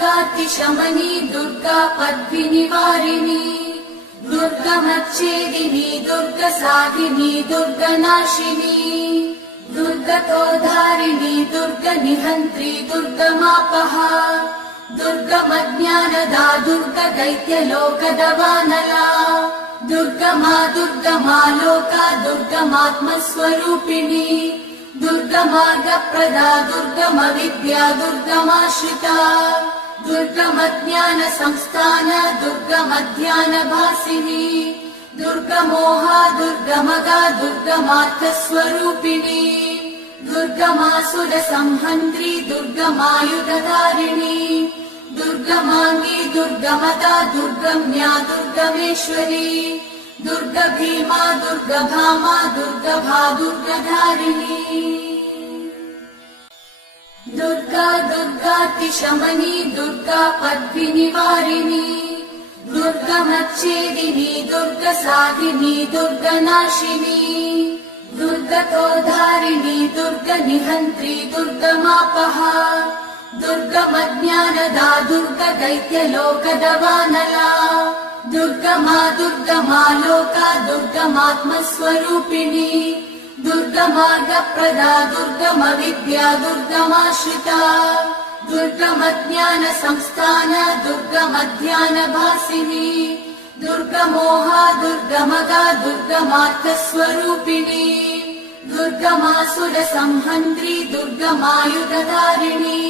दुर्गातिशमनी दुर्गा पद्मिनिवारिणी दुर्गमच्छेदिनी दुर्गसाधिनी दुर्गनाशिनी दुर्गतोधारिणी दुर्गनिहन्त्री दुर्गमापहा दुर्गमज्ञानदा दुर्गदैत्यलोकदवानला दुर्गमा दुर्गमा लोका दुर्गमात्मस्वरूपिणी दुर्गमार्गप्रदा दुर्गमविद्या दुर्गमाश्रिता दुर्गमज्ञानसंस्थान दुर्गमध्यानभासिनी दुर्गमोहा दुर्गमगा दुर्गमार्थस्वरूपिणी दुर्गमासुरसंहन्त्री दुर्गमायुधधारिणी दुर्गमाङ्गी दुर्गमदा दुर्गम्या दुर्गमेश्वरी दुर्गभीमा दुर्गभामा दुर्गभा दुर्गधारिणी दुर्गा दुर्गातिशमनी दुर्गा पद्मिनिवारिणी दुर्गमच्छेदिनी दुर्गसाधिनी दुर्गनाशिनी दुर्गतोधारिणी दुर्गनिहन्त्री दुर्गमापहा दुर्गमज्ञानदा दुर्गदैत्यलोकदवानला दुर्गमा दुर्गमा लोका दुर्गमात्मस्वरूपिणी दुर्गमार्गप्रदा दुर्गमविद्या दुर्गमाश्रिता दुर्गमज्ञानसंस्थान दुर्गमध्यानभासिनी दुर्गमोहा दुर्गमगा दुर्गमार्थस्वरूपिणी दुर्गमासुरसंहन्त्री दुर्गमायुधधारिणी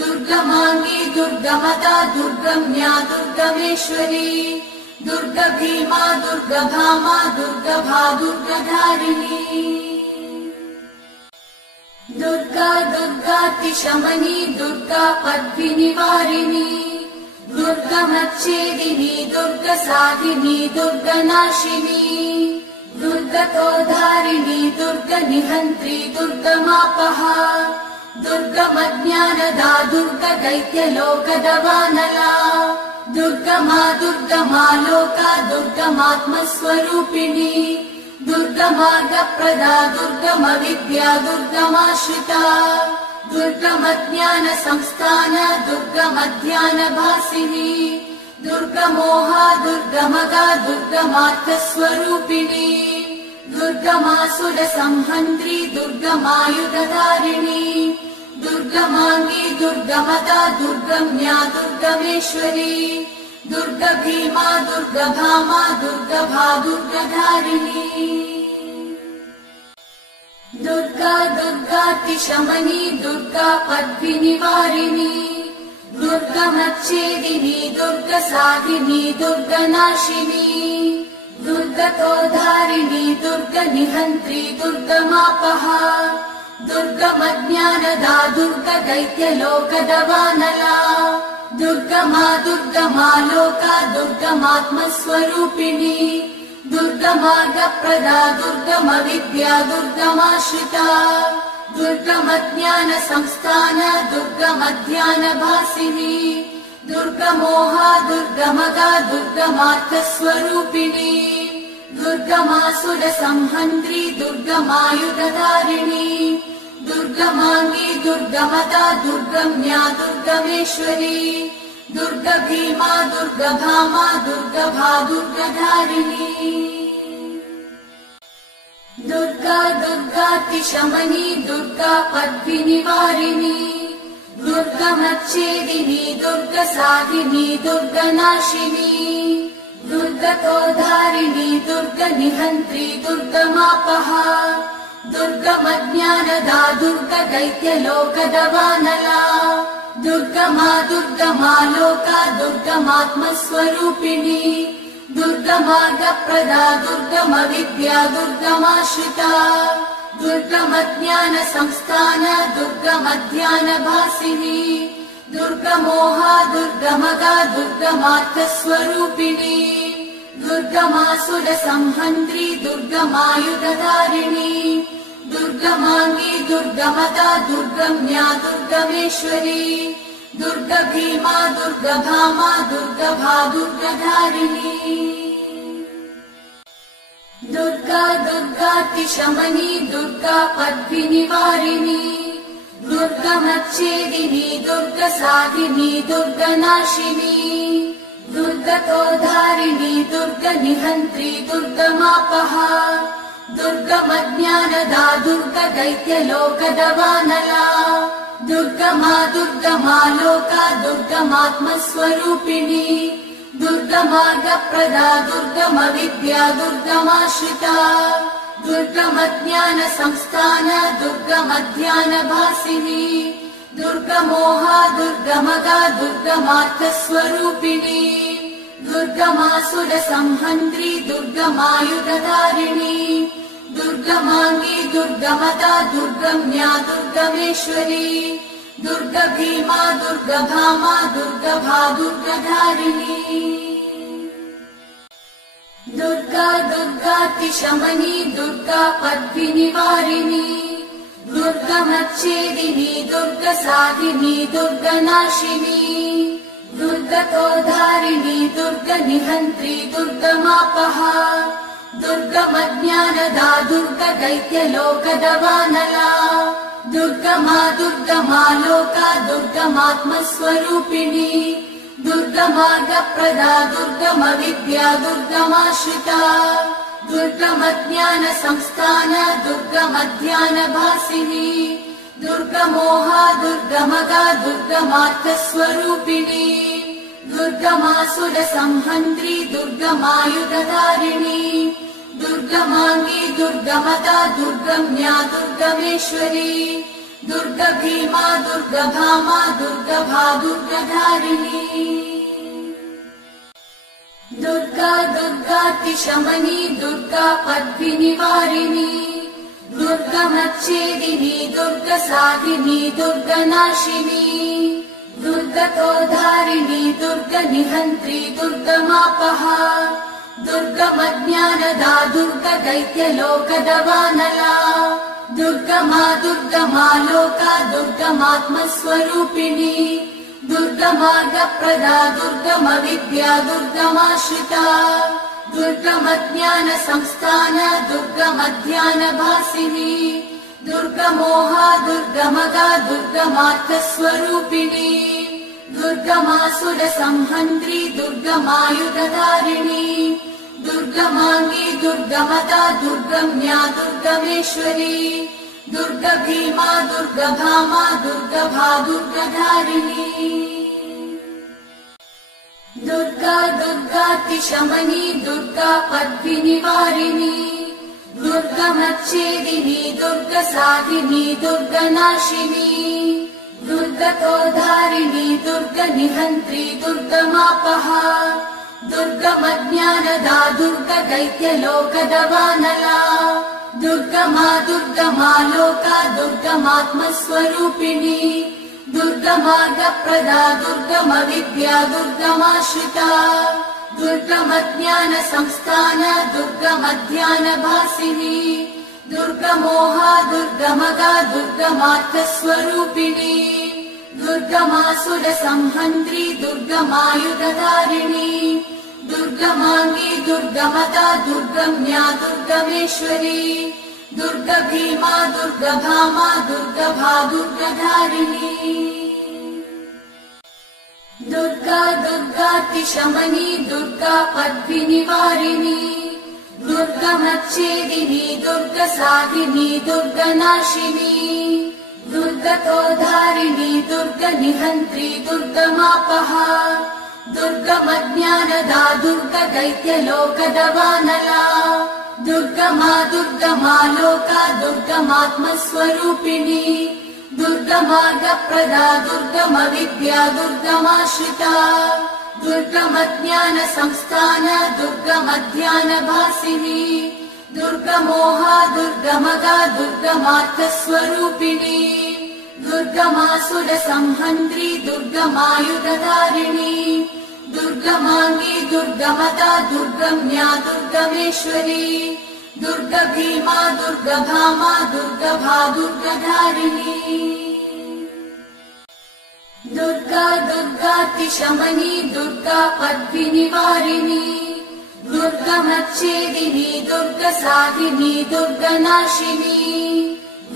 दुर्गमाङ्गी दुर्गमदा दुर्गम्या दुर्गमेश्वरी दुर्गभीमा दुर्गभामा दुर्गभा दुर्गधारिणी दुर्गा दुर्गातिशमनी दुर्गा पद्मिनिवारिणी दुर्गमच्छेदिनी दुर्गसाधिनी दुर्गनाशिनी दुर्गतोधारिणी दुर्गनिहन्त्री दुर्गमापहा दुर्गमज्ञानदा दुर्गदैत्यलोकदवानला दुर्गमा दुर्गमा लोका दुर्गमात्मस्वरूपिणी दुर्गमार्गप्रदा दुर्गमविद्या दुर्गमाश्रिता दुर्गमज्ञानसंस्थान दुर्गमध्यानभासिनी दुर्गमोहा दुर्गमगा दुर्गमार्थस्वरूपिणी दुर्गमासुरसंहन्त्री दुर्गमायुधधारिणी दुर्गमाङ्गी दुर्गमदा दुर्गम्या दुर्गमेश्वरी दुर्गभीमा दुर्गभामा दुर्गभा दुर्गधारिणी दुर्गा दुर्गातिशमनी दुर्गा पद्मिनिवारिणी दुर्गमच्छेदिनी दुर्गसाधिनी दुर्गनाशिनी दुर्गतोधारिणी दुर्गनिहन्त्री दुर्गमापहा दुर्गमज्ञानदा दुर्गदैत्यलोकदवानला दुर्गमा दुर्गमा लोका दुर्गमात्मस्वरूपिणी दुर्गमार्गप्रदा दुर्गमविद्या दुर्गमाश्रिता दुर्गमज्ञानसंस्थान दुर्गमध्यानभासिनी दुर्गमोहा दुर्गमगा दुर्गमार्थस्वरूपिणी दुर्गमासुरसंहन्त्री दुर्गमायुधधारिणी दुर्गमाङ्गी दुर्गमदा दुर्गम्या दुर्गमेश्वरी दुर्गभीमा दुर्गभामा दुर्गभा दुर्गधारिणी दुर्गा दुर्गातिशमनी दुर्गा पद्मिनिवारिणी दुर्गमच्छेदिनी दुर्गसाधिनी दुर्गनाशिनी दुर्गतोधारिणी दुर्गनिहन्त्री दुर्गमापहा दुर्गमज्ञानदा दुर्गदैत्यलोकदवानला दुर्गमा दुर्गमा लोका दुर्गमात्मस्वरूपिणी दुर्गमार्गप्रदा दुर्गमविद्या दुर्गमाश्रिता दुर्गमज्ञानसंस्थान दुर्गमध्यानभासिनी दुर्गमोहा दुर्गमगा दुर्गमार्थस्वरूपिणी दुर्गमासुरसंहन्त्री दुर्गमायुधधारिणी दुर्गमाङ्गी दुर्गमदा दुर्गम्या दुर्गमेश्वरी दुर्गभीमा दुर्गभामा दुर्गभा दुर्गधारिणी दुर्गा दुर्गातिशमनी दुर्गा पद्मिनिवारिणी दुर्गमच्छेदिनी दुर्गसाधिनी दुर्गनाशिनी दुर्गतोधारिणी दुर्गनिहन्त्री दुर्गमापहा दुर्गमज्ञानदा दुर्गदैत्यलोकदवानला दुर्गमा दुर्गमालोका दुर्गमात्मस्वरूपिणी दुर्गमार्गप्रदा दुर्गमविद्या दुर्गमाश्रिता दुर्गमज्ञानसंस्थान दुर्गमध्यानभासिनी दुर्गमोहा दुर्गमगा दुर्गमार्थस्वरूपिणी दुर्गमासुरसंहन्त्री दुर्गमायुधधारिणी दुर्गमाङ्गी दुर्गमदा दुर्गम्या दुर्गमेश्वरी दुर्गभीमा दुर्गभामा दुर्गभा दुर्गधारिणी दुर्गा दुर्गातिशमनी दुर्गा पद्मिनिवारिणी दुर्गमच्छेदिनी दुर्गसाधिनी दुर्गनाशिनी दुर्गतोधारिणी दुर्गनिहन्त्री दुर्गमापहा दुर्गमज्ञानदा दुर्गदैत्यलोकदवानला दुर्गमा दुर्गमालोका दुर्गमात्मस्वरूपिणी दुर्गमार्गप्रदा दुर्गमविद्या दुर्गमाश्रिता दुर्गमज्ञानसंस्थान दुर्गमध्यानभासिनी दुर्गमोहा दुर्गमगा दुर्गमार्थस्वरूपिणी दुर्गमासुरसंहन्त्री दुर्गमायुधधारिणी दुर्गमाङ्गी दुर्गमदा दुर्गम्या दुर्गमेश्वरी दुर्गभीमा दुर्गभामा दुर्गभा दुर्गधारिणी दुर्गा दुर्गातिशमनी दुर्गा पद्मिनिवारिणी दुर्गमच्छेदिनी दुर्गसाधिनी दुर्गनाशिनी दुर्गतोधारिणी दुर्गनिहन्त्री दुर्गमापहा दुर्गमज्ञानदा दुर्गदैत्यलोकदवानला दुर्गमा दुर्गमालोका दुर्गमात्मस्वरूपिणी दुर्गमार्गप्रदा दुर्गमविद्या दुर्गमाश्रिता दुर्गमज्ञानसंस्थान दुर्गमध्यानभासिनी दुर्गमोहा दुर्गमगा दुर्गमार्थस्वरूपिणी दुर्गमासुरसंहन्त्री दुर्गमायुधधारिणी दुर्गमाङ्गी दुर्गमदा दुर्गम्या दुर्गमेश्वरी दुर्गभीमा दुर्गभामा दुर्गभा दुर्गधारिणी दुर्गा दुर्गातिशमनी दुर्गा पद्मिनिवारिणी दुर्गमच्छेदिनी दुर्गसाधिनी दुर्गनाशिनी दुर्गतोधारिणी दुर्गनिहन्त्री दुर्गमापहा दुर्गमज्ञानदा दुर्गदैत्यलोकदवानला दुर्गमा दुर्गमालोका दुर्गमात्मस्वरूपिणी दुर्गमार्गप्रदा दुर्गमविद्या दुर्गमाश्रिता दुर्गमज्ञानसंस्थान दुर्गमध्यानभासिनी दुर्गमोहा दुर्गमगा दुर्गमार्थस्वरूपिणी दुर्गमासुरसंहन्त्री दुर्गमायुधधारिणी दुर्गमाङ्गी दुर्गमदा दुर्गम्या दुर्गमेश्वरी दुर्गभीमा दुर्गभामा दुर्गभा दुर्गधारिणी दुर्गा दुर्गातिशमनी दुर्गा पद्मिनिवारिणी दुर्गमच्छेदिनी दुर्गसाधिनी दुर्गनाशिनी दुर्गतोधारिणी दुर्गनिहन्त्री दुर्गमापहा दुर्गमज्ञानदा दुर्गदैत्यलोकदवानला दुर्गमा दुर्गमालोका दुर्गमात्मस्वरूपिणी दुर्गमार्गप्रदा दुर्गमविद्या दुर्गमाश्रिता दुर्गमज्ञानसंस्थान दुर्गमध्यानभासिनी दुर्गमोहा दुर्गमगा दुर्गमार्थस्वरूपिणी दुर्गमासुरसंहन्त्री दुर्गमायुधधारिणी दुर्गमाङ्गी दुर्गमदा दुर्गम्या दुर्गमेश्वरी दुर्गभीमा दुर्गभामा दुर्गभा दुर्गधारिणी दुर्गा दुर्गातिशमनी दुर्गा पद्मिनिवारिणी दुर्गमच्छेदिनी दुर्गसाधिनी दुर्गनाशिनी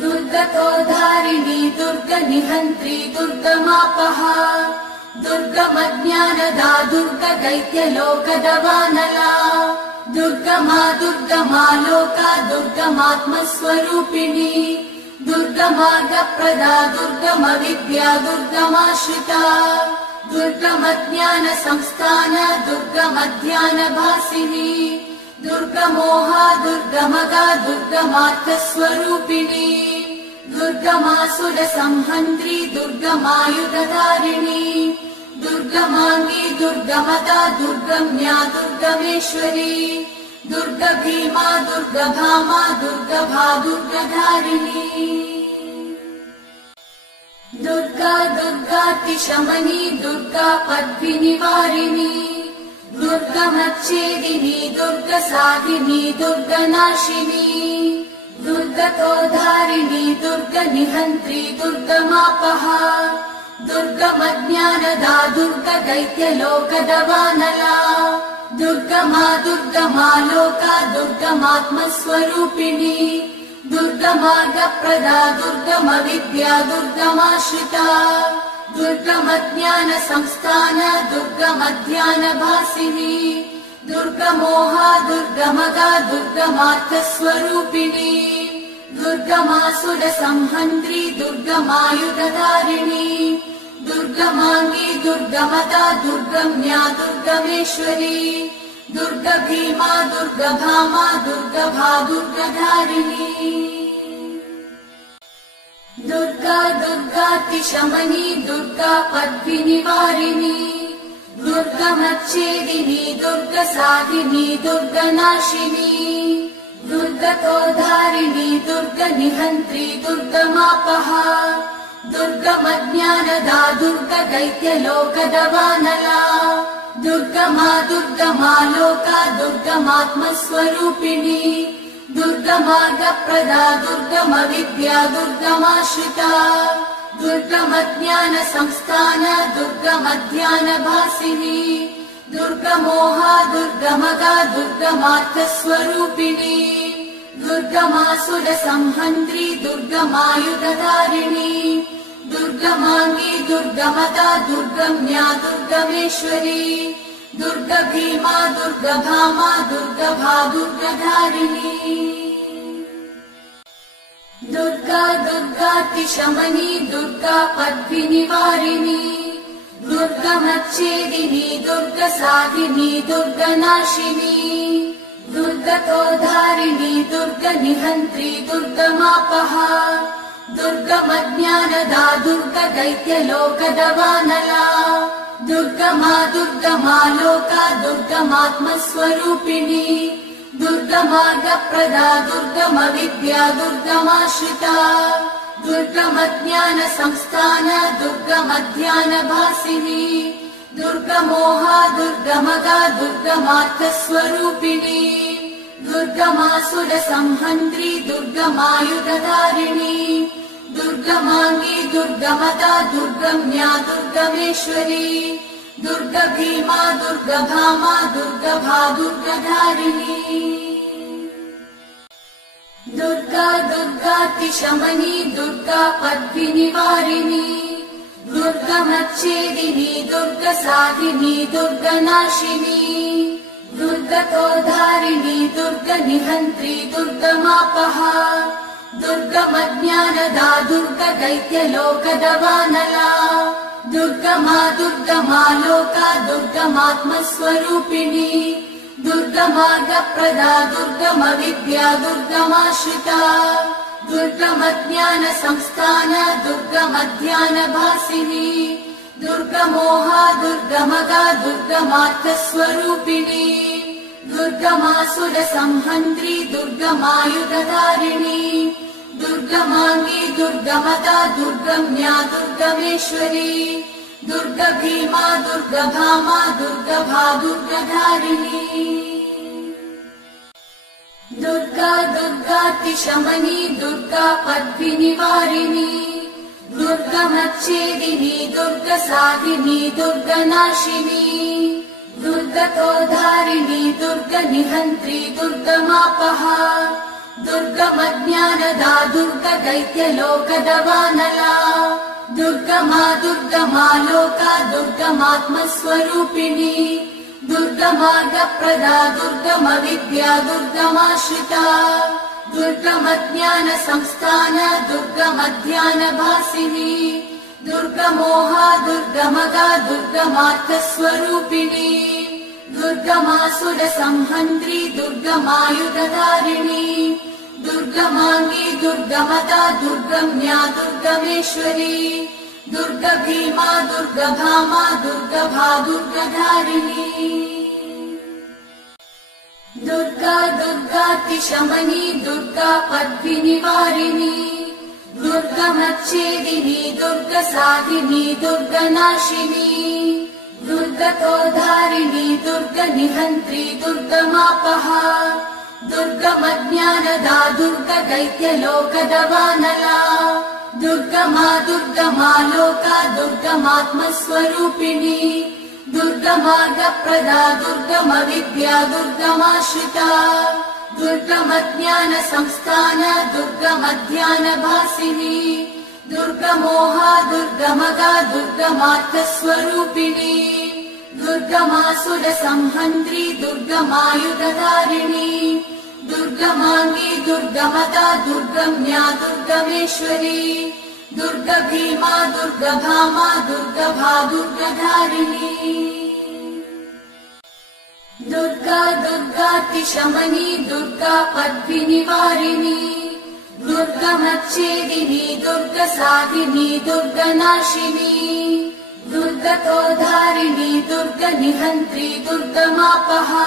दुर्गा दुर्गतोधारिणी दुर्गनिहन्त्री दुर्गमापहा दुर्गमज्ञानदा दुर्गदैत्यलोकदवानला दुर्गमा दुर्गमा लोका दुर्गमात्मस्वरूपिणी दुर्गमार्गप्रदा दुर्गमविद्या दुर्गमाश्रिता दुर्गमज्ञानसंस्थान दुर्गमध्यानभासिनी दुर्गमोहा दुर्गमगा दुर्गमार्थस्वरूपिणी दुर्गमासुरसंहन्त्री दुर्गमायुधधारिणी दुर्गमाङ्गी दुर्गमदा दुर्गम्या दुर्गमेश्वरी दुर्गभीमा दुर्गभामा दुर्गभा दुर्गधारिणी दुर्गा दुर्गातिशमनी दुर्गा पद्मिनिवारिणी दुर्गमच्छेदिनी दुर्गसाधिनी दुर्गनाशिनी दुर्गतोधारिणी दुर्गनिहन्त्री दुर्गमापहा दुर्गमज्ञानदा दुर्गदैत्यलोकदवानला दुर्गमा दुर्गमा लोका दुर्गमात्मस्वरूपिणी दुर्गमार्गप्रदा दुर्गमविद्या दुर्गमाश्रिता दुर्गमज्ञानसंस्थान दुर्गमध्यानभासिनी दुर्गमोहा दुर्गमगा दुर्गमार्थस्वरूपिणी दुर्गमासुरसंहन्त्री दुर्गमायुधधारिणी दुर्गमाङ्गी दुर्गमदा दुर्गम्या दुर्गमेश्वरी दुर्गभीमा दुर्गभामा दुर्गभा दुर्गधारिणी दुर्गा दुर्गातिशमनी दुर्गा पद्मिनिवारिणी दुर्गमच्छेदिनी दुर्गसाधिनी दुर्गनाशिनी दुर्गतोधारिणी दुर्गनिहन्त्री दुर्गमापहा दुर्गमज्ञानदा दुर्गदैत्यलोकदवानला दुर्गमा दुर्गमा लोका दुर्गमात्मस्वरूपिणी दुर्गमार्गप्रदा दुर्गमविद्या दुर्गमाश्रिता दुर्गमज्ञानसंस्थान दुर्गमध्यानभासिनी दुर्गमोहा दुर्गमगा दुर्गमार्थस्वरूपिणी दुर्गमासुरसंहन्त्री दुर्गमायुधधारिणी दुर्गमाङ्गी दुर्गमदा दुर्गम्या दुर्गमेश्वरी दुर्गभीमा दुर्गभामा दुर्गभा दुर्गधारिणी दुर्गा दुर्गातिशमनी दुर्गा पद्मिनिवारिणी दुर्गमच्छेदिनी दुर्गसाधिनी दुर्गनाशिनी दुर्गतोधारिणी दुर्गनिहन्त्री दुर्गमापहा दुर्गमज्ञानदा दुर्गदैत्यलोकदवानला दुर्गमा दुर्गमा लोका दुर्गमात्मस्वरूपिणी दुर्गमार्गप्रदा दुर्गमविद्या दुर्गमाश्रिता दुर्गमज्ञानसंस्थान दुर्गमध्यानभासिनी दुर्गमोहा दुर्गमगा दुर्गमार्थस्वरूपिणी दुर्गमासुरसंहन्त्री दुर्गमायुधधारिणी दुर्गमाङ्गी दुर्गमदा दुर्गम्या दुर्गमेश्वरी दुर्गभीमा दुर्गभामा दुर्गभा दुर्गधारिणी दुर्गा दुर्गातिशमनी दुर्गा पद्मिनिवारिणी दुर्गमच्छेदिनी दुर्गसाधिनी दुर्गनाशिनी दुर्गतोधारिणी दुर्गनिहन्त्री दुर्गमापहा दुर्गमज्ञानदा दुर्गदैत्यलोकदवानला दुर्गमा दुर्गमा लोका दुर्गमात्मस्वरूपिणी दुर्गमार्गप्रदा दुर्गमविद्या दुर्गमाश्रिता दुर्गमज्ञानसंस्थान दुर्गमध्यानभासिनी दुर्गमोहा दुर्गमगा दुर्गमार्थस्वरूपिणी दुर्गमासुरसंहन्त्री दुर्गमायुधधारिणी दुर्गमाङ्गी दुर्गमदा दुर्गम्या दुर्गमेश्वरी दुर्गभीमा दुर्गभामा दुर्गभा दुर्गधारिणी दुर्गा दुर्गातिशमनी दुर्गा पद्मिनिवारिणी दुर्गमच्छेदिनी दुर्गसाधिनी दुर्गनाशिनी दुर्गतोधारिणी दुर्गनिहन्त्री दुर्गमापहा दुर्गमज्ञानदा दुर्गदैत्यलोकदवानला दुर्गमा दुर्गमा लोका दुर्गमात्मस्वरूपिणी दुर्गमार्गप्रदा दुर्गमविद्या दुर्गमाश्रिता दुर्गमज्ञानसंस्थान दुर्गमध्यानभासिनी दुर्गमोहा दुर्गमगा दुर्गमार्थस्वरूपिणी दुर्गमासुरसंहन्त्री दुर्गमायुधधारिणी दुर्गमाङ्गी दुर्गमदा दुर्गम्या दुर्गमेश्वरी दुर्गभीमा दुर्गभामा दुर्गभा दुर्गधारिणी दुर्गा दुर्गातिशमनी दुर्गा पद्मिनिवारिणी दुर्गमच्छेदिनी दुर्गसाधिनी दुर्गनाशिनी दुर्गतोधारिणी दुर्गनिहन्त्री दुर्गमापहा दुर्गमज्ञानदा दुर्गदैत्यलोकदवानला दुर्गमा दुर्गमा लोका दुर्गमात्मस्वरूपिणी दुर्गमार्गप्रदा दुर्गमविद्या दुर्गमाश्रिता दुर्गमज्ञानसंस्थान दुर्गमध्यानभासिनी दुर्गमोहा दुर्गमगा दुर्गमार्थस्वरूपिणी दुर्गमासुरसंहन्त्री दुर्गमायुधधारिणी दुर्गमाङ्गी दुर्गमदा दुर्गम्या दुर्गमेश्वरी दुर्गभीमा दुर्गभामा दुर्गभा दुर्गधारिणी दुर्गा दुर्गातिशमनी दुर्गा पद्मिनिवारिणी दुर्गमच्छेदिनी दुर्गसाधिनी दुर्गनाशिनी दुर्गतोधारिणी दुर्गनिहन्त्री दुर्गमापहा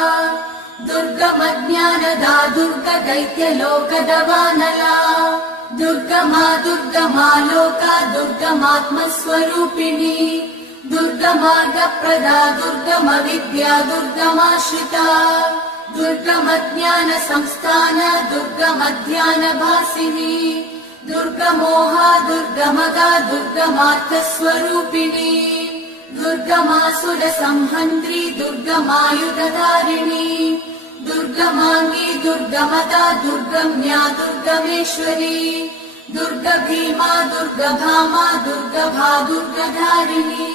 दुर्गमज्ञानदा दुर्गदैत्यलोकदवानला दुर्गमा दुर्गमा लोका दुर्गमात्मस्वरूपिणी दुर्गमार्गप्रदा दुर्गमविद्या दुर्गमाश्रिता दुर्गमज्ञानसंस्थान दुर्गमध्यानभासिनी दुर्गमोहा दुर्गमगा दुर्गमार्थस्वरूपिणी दुर्गमासुरसंहन्त्री दुर्गमायुधधारिणी दुर्गमाङ्गी दुर्गमदा दुर्गम्या दुर्गमेश्वरी दुर्गभीमा दुर्गभामा दुर्गभा दुर्गधारिणी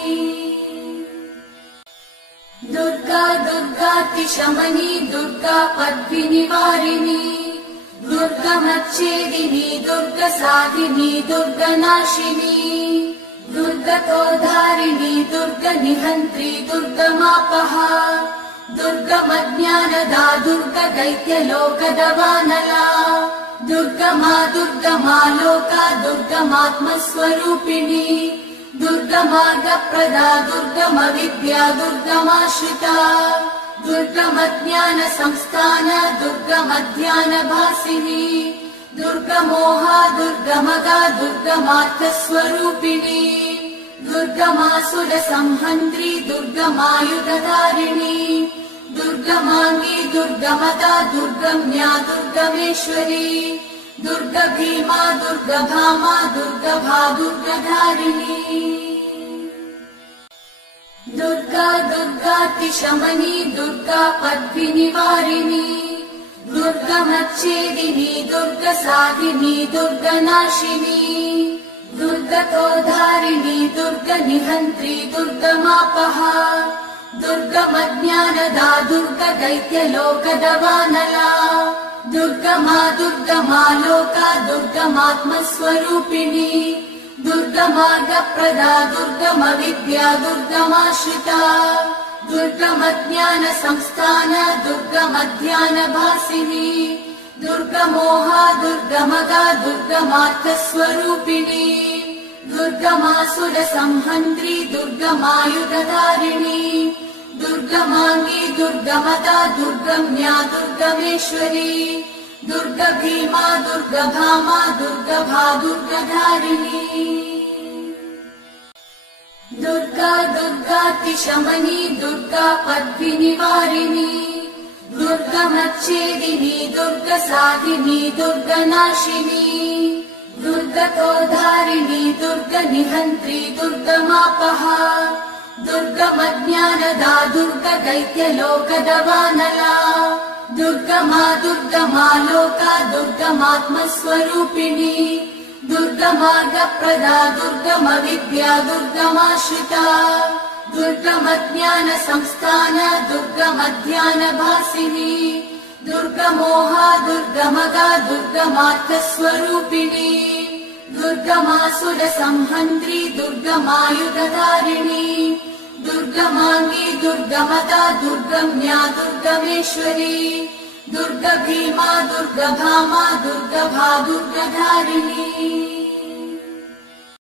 दुर्गा दुर्गातिशमनी दुर्गा पद्मिनिवारिणी दुर्गमच्छेदिनी दुर्गसाधिनी दुर्गनाशिनी दुर्गतोधारिणी दुर्गनिहन्त्री दुर्गमापहा दुर्गमज्ञानदा दुर्गदैत्यलोकदवानला दुर्गमा दुर्गमा लोका दुर्गमात्मस्वरूपिणी दुर्गमार्गप्रदा दुर्गमविद्या दुर्गमाश्रिता दुर्गमज्ञानसंस्थान दुर्गमध्यानभासिनी दुर्गमोहा दुर्गमगा दुर्गमार्थस्वरूपिणी दुर्गमासुरसंहन्त्री दुर्गमायुधधारिणी दुर्गमाङ्गी दुर्गमदा दुर्गम्या दुर्गमेश्वरी दुर्गभीमा दुर्गभामा दुर्गभा दुर्गधारिणी दुर्गा दुर्गातिशमनी दुर्गा पद्मिनिवारिणी दुर्गमच्छेदिनी दुर्गसाधिनी दुर्गनाशिनी दुर्गतोधारिणी दुर्गनिहन्त्री दुर्गमापहा दुर्गमज्ञानदा दुर्गदैत्यलोकदवानला दुर्गमा दुर्गमा लोका दुर्गमात्मस्वरूपिणी दुर्गमार्गप्रदा दुर्गमविद्या दुर्गमाश्रिता दुर्गमज्ञानसंस्थान दुर्गमध्यानभासिनी दुर्गमोहा दुर्गमगा दुर्गमार्थस्वरूपिणी दुर्गमासुरसंहन्त्री दुर्गमायुधधारिणी दुर्गमाङ्गी दुर्गमदा दुर्गम्या दुर्गमेश्वरी दुर्गभीमा दुर्गभामा दुर्गभा दुर्गधारिणी दुर्गा दुर्गातिशमनी दुर्गा पद्मिनिवारिणी दुर्गमच्छेदिनी दुर्गसाधिनी दुर्गनाशिनी दुर्गतोधारिणी दुर्गनिहन्त्री दुर्गमापहा दुर्गमज्ञानदा दुर्गदैत्यलोकदवानला दुर्गमा दुर्गमा लोका दुर्गमात्मस्वरूपिणी दुर्गमार्गप्रदा दुर्गम विद्या दुर्गमाश्रिता दुर्गमज्ञान संस्थान दुर्गमध्यानभासिनी दुर्गमोहा दुर्गमगा दुर्गमार्थस्वरूपिणी दुर्गमासुर संहन्त्री दुर्गमायुधधारिणी दुर्गमाङ्गी दुर्गमदा दुर्गम्या दुर्गमेश्वरी दुर्गभीमा दुर्गभामा दुर्गभा दुर्गधारिणी।